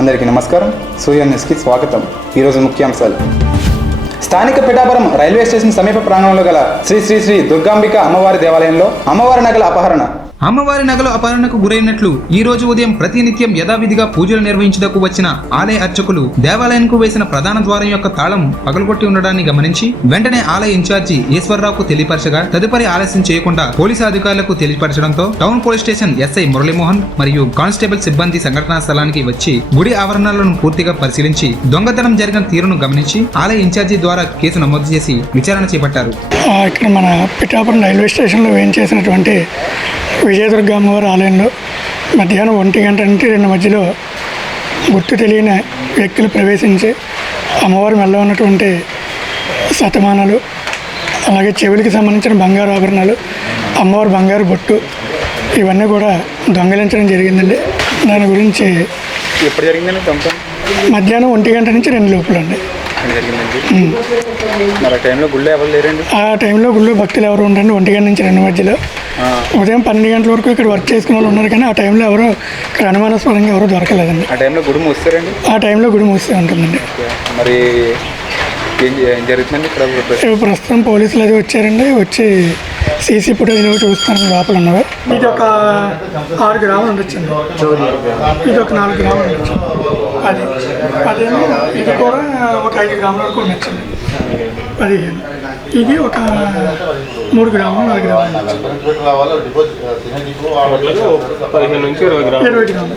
అందరికీ నమస్కారం. సూర్య న్యూస్కి స్వాగతం. ఈరోజు ముఖ్యాంశాలు. స్థానిక పిఠాపురం రైల్వే స్టేషన్ సమీప ప్రాంగణంలో గల శ్రీ శ్రీ శ్రీ దుర్గాంబిక అమ్మవారి దేవాలయంలో అమ్మవారి నగల అపహరణ. అమ్మవారి నగలు అపహరణకు గురైనట్లు ఈ రోజు ఉదయం ప్రతినిత్యం యథావిధిగా పూజలు నిర్వహించడానికి వచ్చిన ఆలయ అర్చకులు దేవాలయానికి వేసిన ప్రధాన ద్వారం యొక్క తాళం పగలగొట్టి ఉండడాన్ని గమనించి వెంటనే ఆలయ ఇన్ఛార్జి ఈశ్వరరావుకు తెలియపరచగా తదుపరి ఆలస్యం చేయకుండా పోలీసు అధికారులకు తెలియపరచడంతో town police station SI Muralimohan మరియు కానిస్టేబుల్ సిబ్బంది సంఘటనా స్థలానికి వచ్చి గుడి ఆవరణలను పూర్తిగా పరిశీలించి దొంగతనం జరిగిన తీరును గమనించి ఆలయ ఇన్ఛార్జి ద్వారా కేసు నమోదు చేసి విచారణ చేపట్టారు. ఇక్కడ మన పిఠాపురం రైల్వే స్టేషన్లో వేయించేసినటువంటి విజయదుర్గ అమ్మవారి ఆలయంలో మధ్యాహ్నం 1 గంట నుంచి 2 మధ్యలో గుర్తు తెలియని వ్యక్తులు ప్రవేశించి అమ్మవారి మెల్ల ఉన్నటువంటి శతమానాలు, అలాగే చెవులకి సంబంధించిన బంగారు ఆభరణాలు, అమ్మవారి బంగారు బొట్టు ఇవన్నీ కూడా దొంగిలించడం జరిగిందండి. దాని గురించి ఎప్పుడు జరిగిందండి దొంగతనం? మధ్యాహ్నం 1 గంట నుంచి 2 లోపలండి జరిగిందండి. మరి ఆ టైంలో గుళ్ళో ఎవరు లేరండి? ఆ టైంలో గుళ్ళో భక్తులు ఎవరు ఉండండి. 1 గంట నుంచి 2 మధ్యలో ఉదయం 12 గంటల వరకు ఇక్కడ వర్క్ చేసుకునే వాళ్ళు ఉన్నారు, కానీ ఆ టైంలో ఎవరు ఇక్కడ అనుమానాస్పదంగా ఎవరు దొరకలేదండి. ఆ టైంలో గుడి మూస్తారండి? ఆ టైంలో గుడి మూస్తే ఉంటుందండి. మరి ఏం జరుగుతుందండి ఇక్కడ? ప్రస్తుతం పోలీసులు అది వచ్చారండి. వచ్చి సీసీ ఫుటేజ్లో చూస్తాను లోపల ఉన్నవి. ఇది ఒక 6 గ్రాములు ఉండొచ్చండి. ఇది ఒక 4 గ్రాములు ఉండొచ్చు. అదేమో ఇది కూడా ఒక 5 గ్రాముల వరకు ఉండొచ్చండి. 15. ఇది ఒక 3 గ్రాములు 4 గ్రాములు 15 నుంచి 20 గ్రాములు.